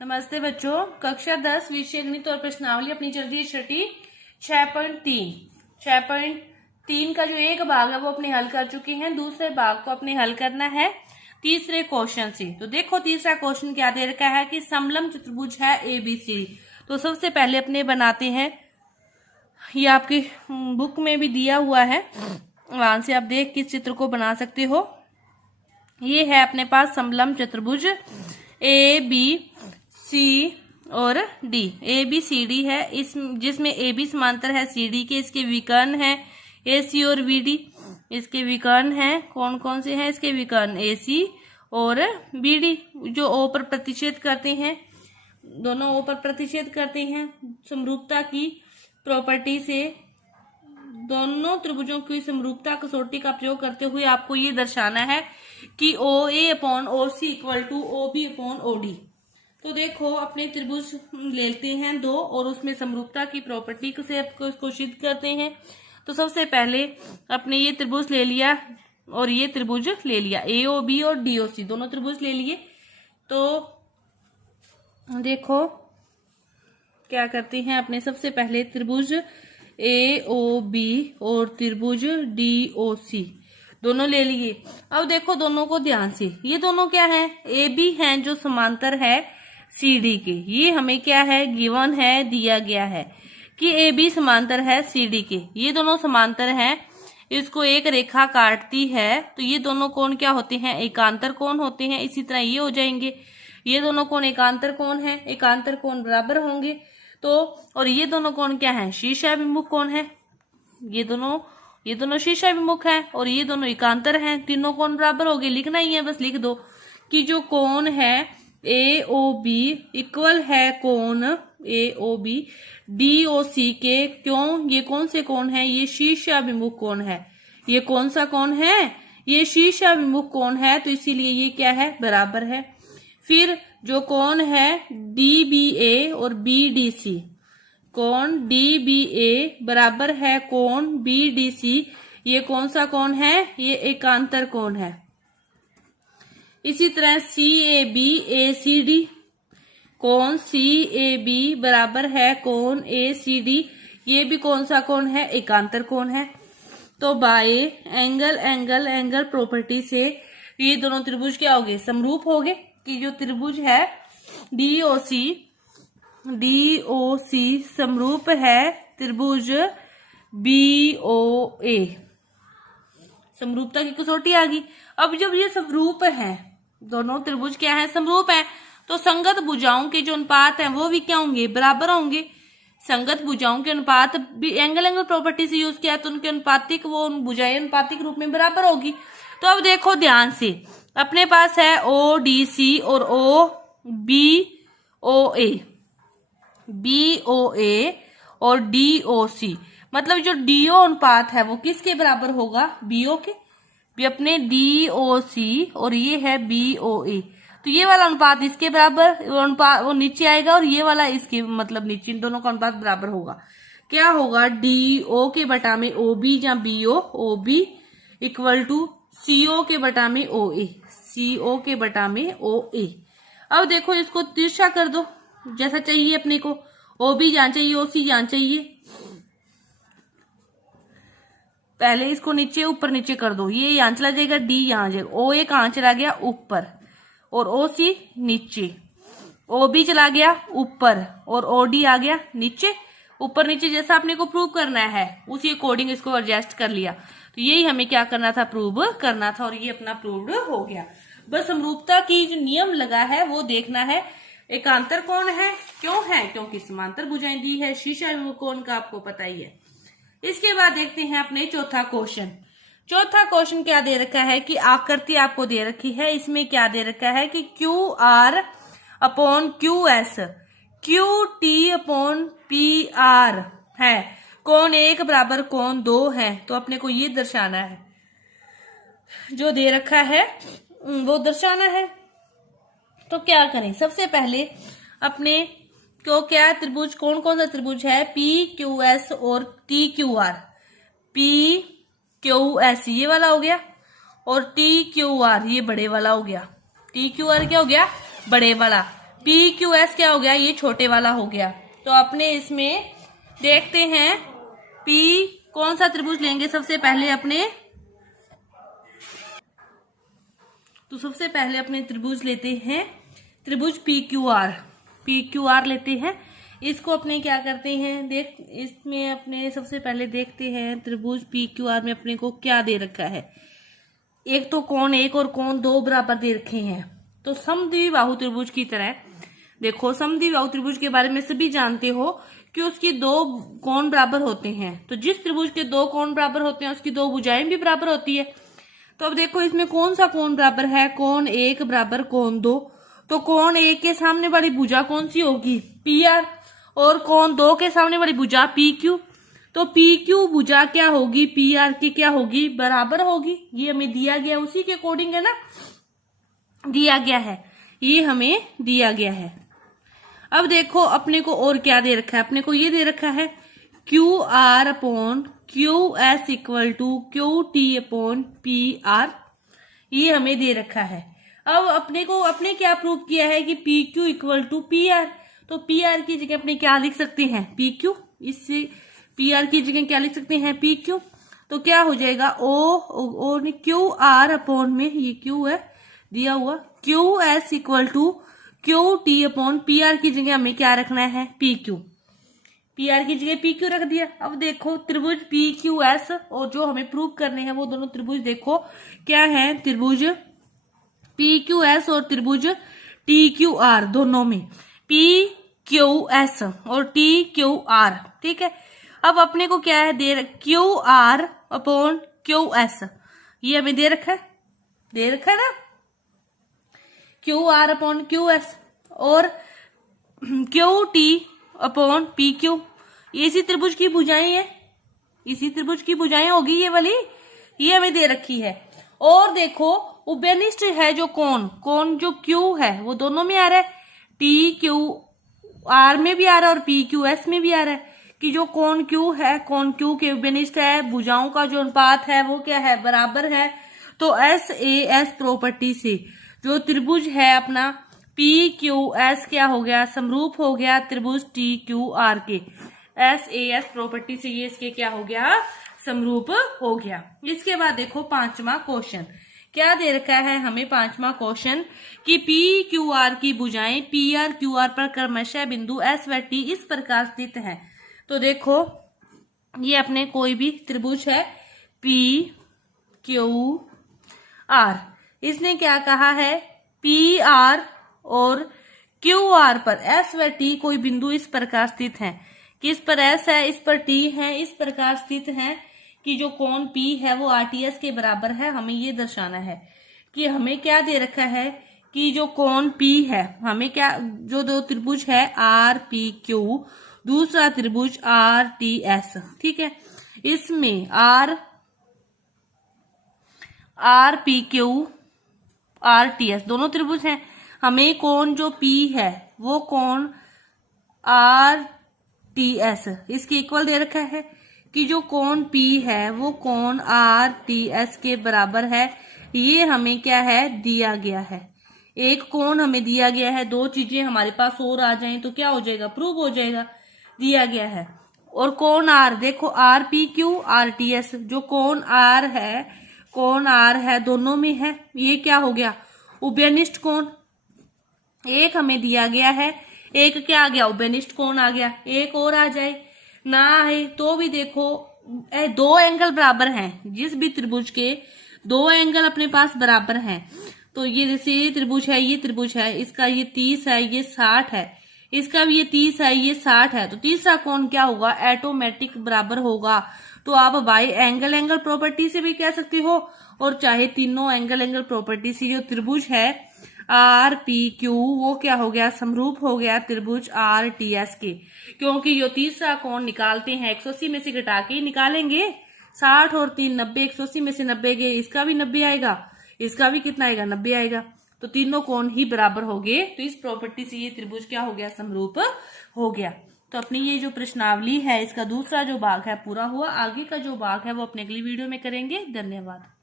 नमस्ते बच्चों। कक्षा 10 विषय गणित और प्रश्नावली अपनी चल रही है छठी 6.3 का जो एक भाग है वो अपने हल कर चुके हैं। दूसरे भाग को अपने हल करना है तीसरे क्वेश्चन से। तो देखो तीसरा क्वेश्चन क्या दे रखा है कि समलंब चतुर्भुज है ABC। तो सबसे पहले अपने बनाते हैं, ये आपकी बुक में भी दिया हुआ है, वहां से आप देख किस चित्र को बना सकते हो। ये है अपने पास समलंब चतुर्भुज ABC और D। ABCD है इस जिसमें AB समांतर है CD के, इसके विकर्ण है AC और BD। इसके विकर्ण हैं कौन कौन से हैं? इसके विकर्ण AC और BD जो O पर प्रतिच्छेद करते हैं, दोनों O पर प्रतिच्छेद करते हैं। समरूपता की प्रॉपर्टी से दोनों त्रिभुजों की समरूपता कसौटी का प्रयोग करते हुए आपको ये दर्शाना है कि OA upon OC equal to OB upon OD। तो देखो अपने त्रिभुज लेते हैं दो और उसमें समरूपता की प्रॉपर्टी से इसको सिद्ध करते हैं। तो सबसे पहले अपने ये त्रिभुज ले लिया और ये त्रिभुज ले लिया, AOB और DOC दोनों त्रिभुज ले लिए। तो देखो क्या करते हैं, अपने सबसे पहले त्रिभुज AOB और त्रिभुज DOC दोनों ले लिए। अब देखो दोनों को ध्यान से, ये दोनों क्या है? AB हैं जो समांतर है CD के। ये हमें क्या है? गिवन है, दिया गया है कि AB समांतर है CD के। ये दोनों समांतर हैं, इसको एक रेखा काटती है। तो ये दोनों कोण क्या होते हैं? एकांतर कोण होते हैं। इसी तरह ये हो जाएंगे, ये दोनों कोण एकांतर कोण है, एकांतर कोण बराबर होंगे। तो और ये दोनों कोण क्या है? शीर्षाभिमुख कोण है। ये दोनों शीर्षाभिमुख है और ये दोनों एकांतर हैं। तीनों कोण बराबर हो गए। लिखना ही है, बस लिख दो कि जो कोण है AOB इक्वल है कोण AOB DOC के। क्यों? ये कौन से कोण है? ये शीर्षाभिमुख कोण है। ये कौन सा कोण है? ये शीर्षाभिमुख कोण है। तो इसीलिए ये क्या है? बराबर है। फिर जो कोण है DBA और BDC, कोण DBA बराबर है कोण BDC। ये कौन सा कोण है? ये एकांतर कोण है। इसी तरह CAB ACD, कोण CAB बराबर है कोण ACD। ये भी कौन सा कोण है? एकांतर कोण है। तो बाय एंगल प्रॉपर्टी से ये दोनों त्रिभुज क्या हो गए? समरूप हो गए। कि जो त्रिभुज है DOC समरूप है त्रिभुज BOA। समरूपता की कसौटी आ गई। अब जब ये समरूप है, दोनों त्रिभुज क्या है? समरूप है। तो संगत भुजाओं के जो अनुपात हैं वो भी क्या होंगे? बराबर होंगे। संगत भुजाओं के अनुपात भी एंगल प्रॉपर्टी से यूज किया तो उनके अनुपातिक वो भुजाएं अनुपातिक रूप में बराबर होगी। तो अब देखो ध्यान से, अपने पास है ODC और BOA और DOC। मतलब जो DO अनुपात है वो किसके बराबर होगा? BO के। भी अपने DOC और ये है BOA। तो ये वाला अनुपात इसके बराबर, वो नीचे आएगा और ये वाला इसके मतलब नीचे, इन दोनों का अनुपात बराबर होगा। क्या होगा? DO के बटा में OB या BO, OB equal to CO के बटा में OA, CO के बटा में OA। अब देखो इसको तिरछा कर दो जैसा चाहिए अपने को। OB जहां चाहिए, OC जहां चाहिए। पहले इसको नीचे ऊपर नीचे कर दो, ये यहां चला जाएगा, D यहां जाएगा, OA कहां चला गया? ऊपर, और OC नीचे। OB चला गया ऊपर और OD आ गया नीचे। ऊपर नीचे जैसा अपने को प्रूव करना है उसी अकॉर्डिंग इसको एडजस्ट कर लिया। तो यही हमें क्या करना था? प्रूव करना था, और ये अपना प्रूव्ड हो गया। बस समरूपता की जो नियम लगा है वो देखना है। एकांतर कौन है? क्यों है? क्योंकि समांतर भुजाएं दी है। शीर्षाभिमुख कोण का आपको पता ही है। इसके बाद देखते हैं अपने चौथा क्वेश्चन। चौथा क्वेश्चन क्या दे रखा है कि आकृति आपको दे रखी है। इसमें क्या दे रखा है कि QR upon QS QT upon PR है। कोण 1 बराबर कोण 2 है। तो अपने को ये दर्शाना है, जो दे रखा है वो दर्शाना है। तो क्या करें? सबसे पहले अपने को क्या त्रिभुज, कौन कौन सा त्रिभुज है? PQS और TQR। PQS ये वाला हो गया और TQR ये बड़े वाला हो गया। TQR क्या हो गया? बड़े वाला। पी क्यू एस क्या हो गया, ये छोटे वाला हो गया। तो अपने इसमें देखते हैं पी कौन सा त्रिभुज लेंगे सबसे पहले अपने, तो सबसे पहले अपने त्रिभुज लेते हैं त्रिभुज पी क्यू आर लेते हैं। इसको अपने क्या करते हैं, देख इसमें अपने सबसे पहले देखते हैं त्रिभुज पी क्यू आर में अपने को क्या दे रखा है। एक तो कोण 1 और कोण 2 बराबर दे रखे हैं। तो समद्विबाहु त्रिभुज की तरह देखो, समद्विबाहु त्रिभुज के बारे में सभी जानते हो कि उसकी 2 कोण बराबर होते हैं। तो जिस त्रिभुज के 2 कोण बराबर होते हैं उसकी 2 भुजाएं भी बराबर होती है। तो अब देखो इसमें कौन सा कोण बराबर है, कोण 1 बराबर कोण 2। तो कोण 1 के सामने वाली भुजा कौन सी होगी, पी आर, और कोण 2 के सामने वाली भुजा पी क्यू। तो पी क्यू भुजा क्या होगी, पी आर की क्या होगी, बराबर होगी। ये हमें दिया गया उसी के अकॉर्डिंग है ना, दिया गया है, ये हमें दिया गया है। अब देखो अपने को और क्या दे रखा है, अपने को ये दे रखा है Q R upon Q S equal to Q T upon P R, ये हमें दे रखा है। अब अपने क्या प्रूव किया है कि P Q equal to P R. तो पी आर की जगह अपने क्या लिख सकते हैं, पी क्यू। इससे पी आर की जगह क्या लिख सकते हैं, पी क्यू। तो क्या हो जाएगा ओ क्यू आर अपॉन में, ये क्यू है दिया हुआ, Q S equal to Q T upon P R की जगह हमें क्या रखना है, पी क्यू। पी आर की जगह पी क्यू रख दिया। अब देखो त्रिभुज पी क्यू एस और जो हमें प्रूव करने हैं वो दोनों त्रिभुज देखो क्या है, त्रिभुज पी क्यू एस और त्रिभुज टी क्यू आर, दोनों में पी क्यू एस और टी क्यू आर, ठीक है। अब अपने को क्या है दे Q R upon Q S, ये हमें दे रखा है ना, Q R upon Q S, और Q T upon P Q, इसी त्रिभुज की भुजाएं है, इसी त्रिभुज की भुजाएं होगी ये वाली, ये हमें दे रखी है। और देखो उभयनिष्ठ है जो कोण जो क्यू है वो दोनों में आ रहा है, टी क्यू आर में भी आ रहा है और पी क्यू एस में भी आ रहा है कि जो कोण क्यू है, कोण क्यू के उभयनिष्ठ है, भुजाओं का जो अनुपात है वो क्या है, बराबर है। तो एस ए एस प्रॉपर्टी से जो त्रिभुज है अपना पी क्यू एस क्या हो गया, समरूप हो गया त्रिभुज टी क्यू आर के। एस ए एस प्रॉपर्टी से ये इसके क्या हो गया, समरूप हो गया। इसके बाद देखो 5वां क्वेश्चन क्या दे रखा है हमें, 5वां क्वेश्चन कि पी क्यू आर की भुजाएं पी आर क्यू आर पर क्रमशः बिंदु एस व टी इस प्रकार स्थित हैं। तो देखो ये अपने कोई भी त्रिभुज है पी क्यू आर, इसने क्या कहा है, पी आर और क्यू आर पर एस व टी कोई बिंदु इस प्रकार स्थित है, किस पर एस है, इस पर टी है, इस प्रकार स्थित है कि जो कोण P है वो RTS के बराबर है। हमें ये दर्शाना है कि हमें क्या दे रखा है कि जो कोण P है, हमें क्या, जो दो त्रिभुज है RPQ, दूसरा त्रिभुज RTS, ठीक है, इसमें RPQ RTS दोनों त्रिभुज हैं। हमें कोण जो P है वो कोण RTS इसके इक्वल दे रखा है कि जो कोण P है वो कोण RTS के बराबर है। ये हमें क्या है, दिया गया है। एक कोण हमें दिया गया है, दो चीजें हमारे पास और आ जाएं तो क्या हो जाएगा, प्रूव हो जाएगा, दिया गया है। और कोण R देखो RPQ RTS, जो कोण R है, कोण R है दोनों में है, ये क्या हो गया, उभयनिष्ठ कोण। एक हमें दिया गया है, एक क्या आ गया, उभयनिष्ठ कोण आ गया। एक और आ जाए ना है तो भी देखो दो एंगल बराबर हैं, जिस भी त्रिभुज के दो एंगल अपने पास बराबर हैं। तो ये जैसे ये त्रिभुज है, ये त्रिभुज है, इसका ये 30 है, ये 60 है, इसका भी ये 30 है, ये 60 है, तो तीसरा कोण क्या होगा, ऑटोमेटिक बराबर होगा। तो आप बाई एंगल प्रॉपर्टी से भी कह सकते हो, और चाहे तीनों एंगल प्रॉपर्टी से जो त्रिभुज है RPQ वो क्या हो गया, समरूप हो गया त्रिभुज RTS के। क्योंकि जो तीसरा कोण निकालते हैं 180 में से घटा के निकालेंगे, 60 और 3 90, 180 में से 90 गए, इसका भी 90 आएगा, इसका भी कितना आएगा, 90 आएगा। तो तीनों कोण ही बराबर हो गए। तो इस प्रॉपर्टी से ये त्रिभुज क्या हो गया, समरूप हो गया। तो अपनी ये जो प्रश्नावली है इसका दूसरा जो भाग है पूरा हुआ। आगे का जो भाग है वो अपने अगली वीडियो में करेंगे। धन्यवाद।